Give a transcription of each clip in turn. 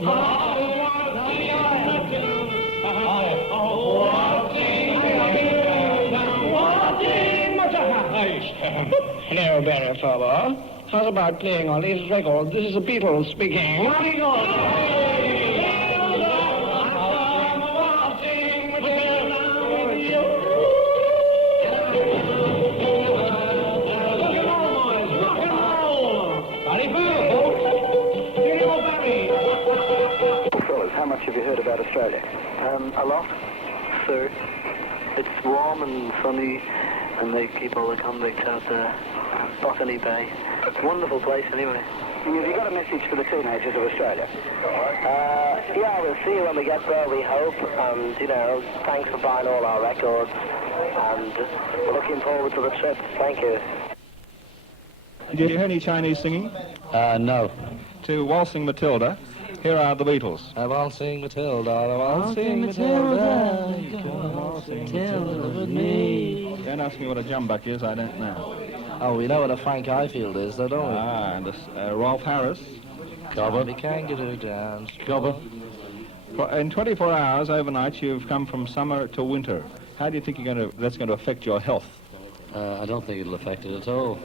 Hello, Barry Father. How's about playing on these records? This is the Beatles speaking. Fellas, how much have you heard about Australia? A lot, sir. It's warm and sunny, and they keep all the convicts out there. Botany Bay. Wonderful place, anyway. Have you got a message for the teenagers of Australia? Yeah, we'll see you when we get there, we hope. And, you know, thanks for buying all our records. And we're looking forward to the trip. Thank you. Did you hear any Chinese singing? No. To Waltzing Matilda, here are the Beatles. Waltzing Matilda, waltzing Matilda, waltzing Matilda with me. Don't ask me what a jumbuck is, I don't know. Oh, we know what a Frank Highfield is, though, don't we? Ah, and Rolf Harris. Cobber. The kangaroo dance. Cobber. In 24 hours overnight, you've come from summer to winter. How do you think that's going to affect your health? I don't think it'll affect it at all.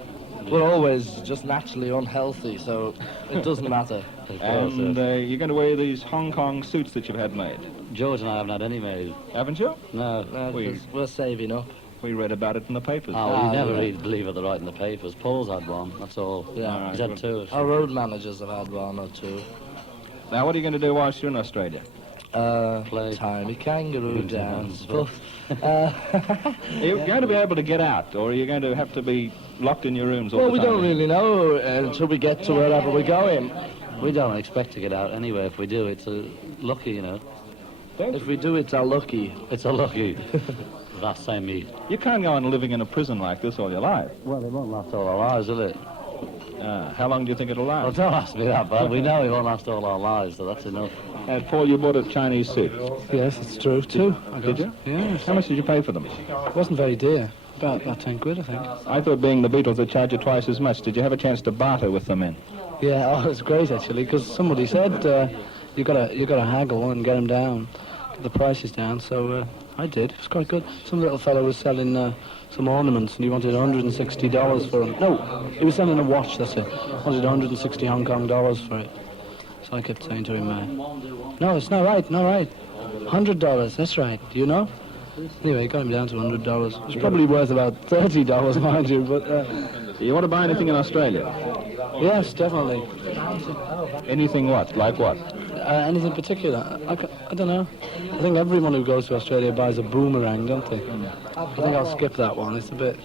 We're always just naturally unhealthy, so it doesn't matter. And you're going to wear these Hong Kong suits that you've had made? George and I haven't had any made. Haven't you? No, we're saving up. We read about it in the papers. Oh, we never really believe what they write in the papers. Paul's had one, that's all. Yeah, he's had two. Our road managers have had one or two. Now, what are you going to do whilst you're in Australia? Play tiny kangaroo dance. Are you going to be able to get out, or are you going to have to be locked in your rooms all the time? Well, we don't really know until we get to wherever we're going. We don't expect to get out anyway. If we do, it's lucky, you know. If we do, it's our lucky. It's our lucky. That's same me. You can't go on living in a prison like this all your life. Well, it won't last all our lives, will it? How long do you think it'll last? Well, don't ask me that, but we know it won't last all our lives, so that's enough. Paul, you bought a Chinese suit. Yes, it's true, too. Did you? Yes. How much did you pay for them? It wasn't very dear. About 10 quid, I think. I thought being the Beatles they'd charge you twice as much. Did you have a chance to barter with the men? Yeah, it was great, actually, because somebody said you got to haggle and get them down, get the prices down, so I did. It was quite good. Some little fellow was selling some ornaments, and he wanted $160 for them. No, he was selling a watch, that's it. Wanted 160 Hong Kong dollars for it. So I kept saying to him, no, it's not right, $100, that's right, do you know? Anyway, he got him down to $100. It was probably worth about $30, mind you, but... You want to buy anything in Australia? Yes, definitely. Anything what? Like what? Anything particular? I don't know. I think everyone who goes to Australia buys a boomerang, don't they? I think I'll skip that one. It's a bit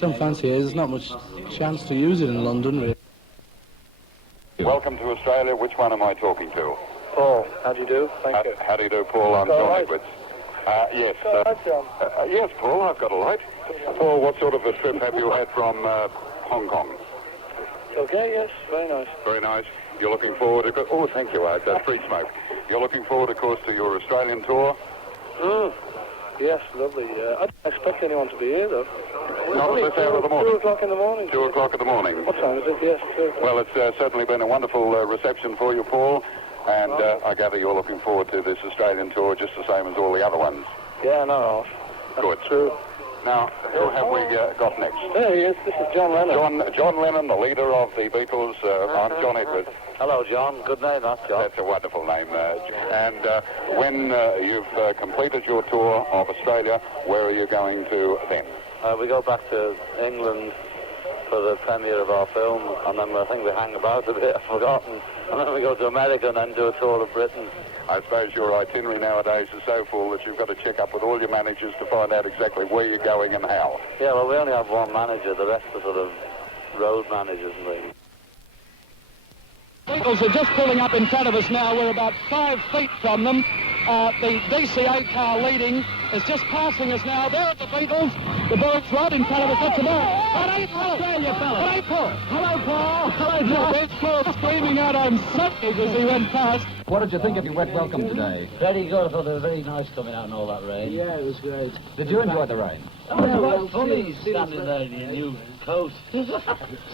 don't fancy it. There's not much chance to use it in London, really. Welcome to Australia. Which one am I talking to? Paul, how do you do? Thank you. How do you do, Paul? I'm John Edwards. Yes. Yes, Paul, I've got a light. Paul, what sort of a trip have you had from Hong Kong? Okay, yes, very nice. Very nice. You're looking forward to... Oh, thank you, that's free smoke. You're looking forward, of course, to your Australian tour? Yes, lovely. I didn't expect anyone to be here, though. Not at this hour of the morning. 2 o'clock in the morning. 2 o'clock in the morning. What time is it? Yes, 2 o'clock. Well, it's certainly been a wonderful reception for you, Paul, and I gather you're looking forward to this Australian tour just the same as all the other ones. Yeah, no. Good. True. Now, who have we got next? There he is. This is John Lennon. John Lennon, the leader of the Beatles. I'm John Edwards. Hello, John. Good name, that, John. That's a wonderful name. And when you've completed your tour of Australia, where are you going to then? We go back to England for the premiere of our film, and then I think we hang about a bit, I've forgotten. And then we go to America and then do a tour of Britain. I suppose your itinerary nowadays is so full that you've got to check up with all your managers to find out exactly where you're going and how. Yeah, well, we only have one manager. The rest are sort of road managers and things. Beatles are just pulling up in front of us now. We're about 5 feet from them. The DC-8 car leading is just passing us now. There are the Beatles. The boys right in front of us. That's about Hello, Paul. Hello, Paul. Hello, Paul. Hello, John. There's Paul screaming out, I'm savage, as he went past. What did you think of your wet welcome today? Very good. I thought it was very nice coming out in all that rain. Yeah, it was great. Did you enjoy the rain? Oh, yeah, well, funny standing there in your new coat.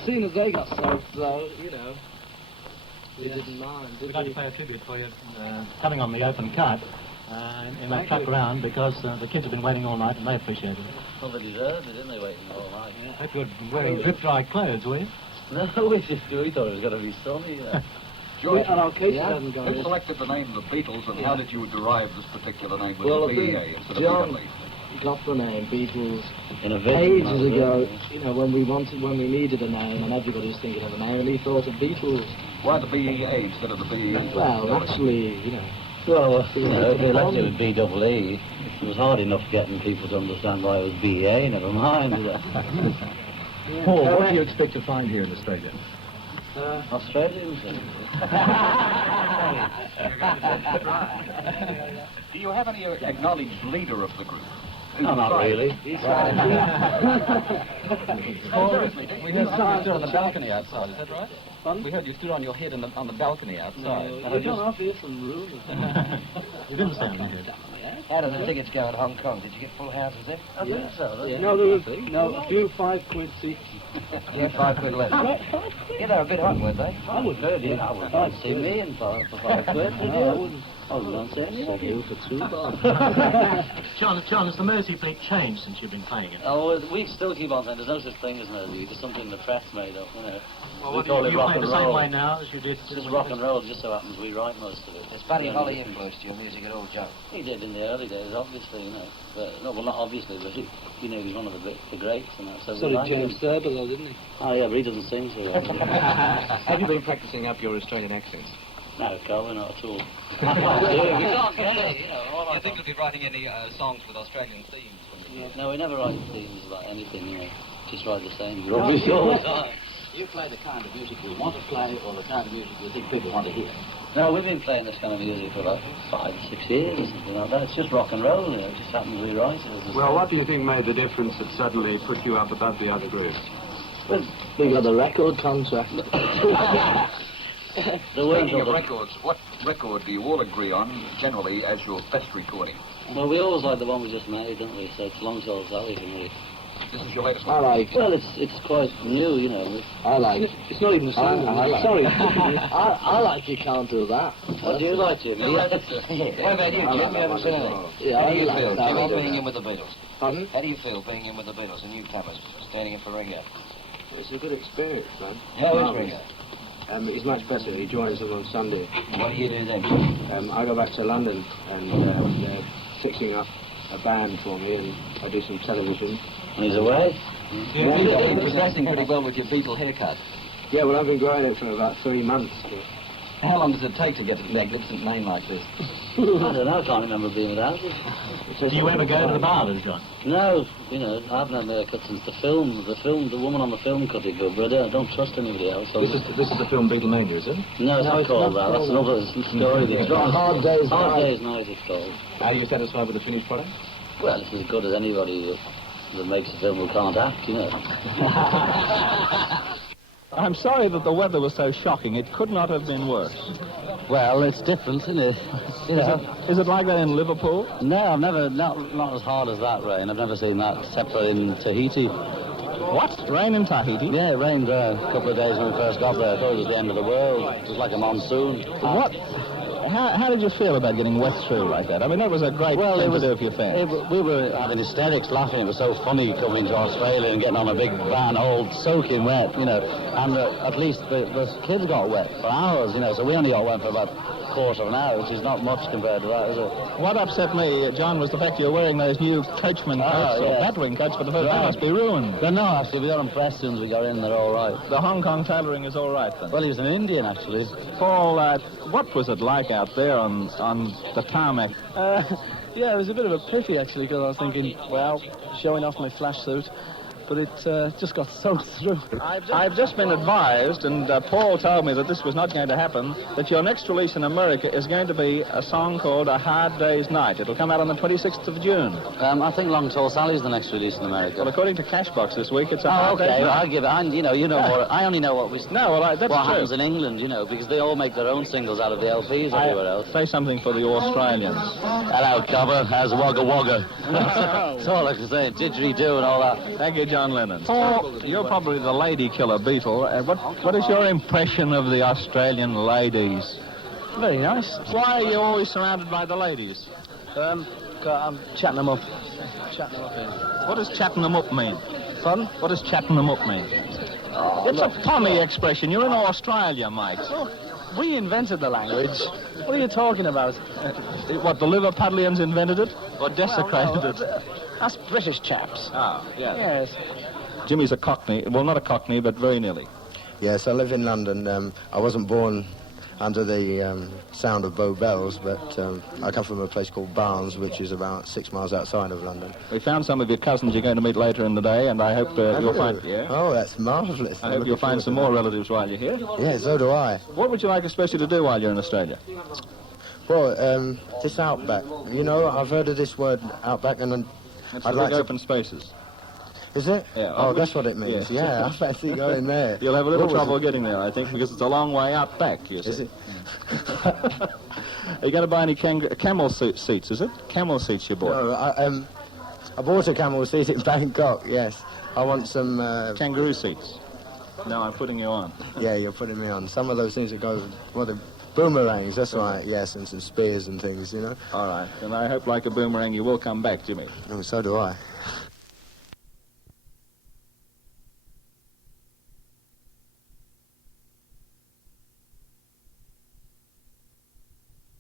Seeing as they got soaked, though, you know. We didn't mind, did We'd like to play a tribute for you, coming on the open cut in that truck round, because the kids have been waiting all night and they appreciate it. Well, they deserved it, didn't they, waiting all night? I hope you're wearing drip-dry clothes, were you? No, we thought it was going to be sunny. George, And our case yeah? hasn't gone Who in. selected the name the Beatles, and how did you derive this particular name with Well, the I think BEA instead of John Beatley? got the name Beatles In a ages ago, you know, when we needed a name and everybody was thinking of a name and he thought of Beatles. Why the BEA instead of the BE? Well, actually, you know. Well, you know, if they left it with BEE, it was hard enough getting people to understand why it was BEA, never mind. Paul, what do you expect to find here in Australia? Australians. Do you have any acknowledged leader of the group? No, not really. We heard you stood on the balcony outside, is that right? We heard you stood on your head on the balcony outside. We don't have here some room. You didn't sound here. How did the tickets go in Hong Kong? Did you get full houses there? I think so. Yeah. No, there was a few 5-quid seats. You 5 quid less. Yeah, they were a bit hot, weren't they? I would heard it. I would not see me in for 5 quid. No, I wouldn't. I would not see anybody. For 2 bob. John, has the Mersey fleet changed since you've been playing it? Oh, we still keep on saying there's no such thing as Mersey. There's something the press made up, you know. Well, We call it you rock play and the same roll. way now as you did... It's just rock and roll, just so happens we write most of it. Has Buddy Holly influenced your music at all, Joe? He did in the early days, obviously, you know. But, no, well, not obviously, but he, you know, he's one of the greats and that. So So we did like James him. Thurber, though, didn't he? Oh, yeah, but he doesn't sing so well. Have you been practicing up your Australian accents? No, Colin, not at all. We can't get it, you know. All I you'll be writing any songs with Australian themes? No, we never write themes about anything, you know. Just write the same rubbish all the time. You play the kind of music you want to play or the kind of music you think people want to hear. No, we've been playing this kind of music for like 5 or 6 years or something like that. It's just rock and roll, you know. It just happens we write it. Well, what do you think made the difference that suddenly put you up above the other groups? Well, we got a record contract. Speaking of records, what record do you all agree on, generally, as your best recording? Well, we always like the one we just made, don't we? So it's Long Tall Sally for me. This is your latest I one? like. Well, it's quite new, you know. I like. It's not even a song. Sorry. I like You Can't Do That. What do you like, Jimmy? What about you, Jim? You haven't seen anything. Yeah, How do I you like feel, that. Jimmy, being in with the Beatles? Pardon? How do you feel being in with the Beatles, the newcomers, standing in for Ringo? It's a good experience, man. How is Ringo? He's much better. He joins them on Sunday. What do you do then? I go back to London and they're fixing up a band for me and I do some television. And he's away? You've been progressing pretty well with your Beatle haircut. Yeah, well, I've been growing it for about 3 months. How long does it take to get a magnificent name like this? I don't know, I can't remember being without it. Do you ever go to the barbers, John? No, you know, I've never had a cut since the film. The woman on the film cut it good, but I don't trust anybody else. This is the film Beatlemania, is it? No, it's not called that. That's another story. It's got Hard Day's Hard Night. Day's Night, it's called. Are you satisfied with the finished product? Well, it's as good as anybody that makes a film who can't act, you know. I'm sorry that the weather was so shocking. It could not have been worse. Well, it's different, isn't it? You know. Is it like that in Liverpool? No, I've never, not as hard as that rain. I've never seen that except for in Tahiti. What? Rain in Tahiti? Yeah, it rained a couple of days when we first got there. I thought it was the end of the world. It was like a monsoon. What? How did you feel about getting wet through like that? I mean, that was a great thing to do for your fans. We were having hysterics, laughing. It was so funny coming to Australia and getting on a big van, all soaking wet, you know. And at least the kids got wet for hours, you know. So we only got wet for about a quarter of an hour, which is not much compared to that, is it? What upset me, John, was the fact you're wearing those new coachman coats or batwing coats for the first time. They must be ruined. They're not, actually. We got them pressed as soon as we got in. They're all right. The Hong Kong tailoring is all right, then? Well, he was an Indian, actually. Paul, what was it like out there on the tarmac? Yeah, it was a bit of a pity, actually, because I was thinking, well, showing off my flash suit, but it just got soaked through. I've just been advised, and Paul told me that this was not going to happen, that your next release in America is going to be a song called A Hard Day's Night. It'll come out on the 26th of June. I think Long Tall Sally's the next release in America. Well, according to Cashbox this week, it's a hard day's night. I'll give it. You know more. I only know what we... No, well, that's what true. happens in England, you know, because they all make their own singles out of the LPs everywhere else. Say something for the Australians. Hello, cover. How's Wagga Wagga? That's all I can say. Didgeridoo and all that. Thank you, John Lennon. Paul, you're probably the lady killer Beatle. What is your impression of the Australian ladies? Very nice. Why are you always surrounded by the ladies? I'm chatting them up. Chatting them up here. What does chatting them up mean? Pardon? What does chatting them up mean? Oh, It's a pommy expression. You're in Australia, mate. Look, we invented the language. What are you talking about? What, the Liverpudlians invented it? Or desecrated it? That's British chaps. Ah, yeah. Yes. Jimmy's a Cockney. Well, not a Cockney, but very nearly. Yes, I live in London. I wasn't born under the sound of Bow Bells, but I come from a place called Barnes, which is about 6 miles outside of London. We found some of your cousins you're going to meet later in the day, and I hope you'll find... Yeah? Oh, that's marvellous. I hope you'll find some more relatives while you're here. Yeah, so do I. What would you like especially to do while you're in Australia? Well, this outback. You know, I've heard of this word outback, and It's I'd like like open spaces. Is it? Yeah. Oh, that's what it means. Yes. Yeah, I fancy going there. You'll have a little What was trouble it? getting there, I think, because it's a long way out back, you see. Is it? Are you going to buy any camel seats, is it? Camel seats you bought? No, I bought a camel seat in Bangkok, yes. I want some... kangaroo seats. No, I'm putting you on. Yeah, you're putting me on. Some of those things that go... What the boomerangs, that's right, yes, and some spears and things, you know. All right, and I hope like a boomerang you will come back, Jimmy. Oh, so do I.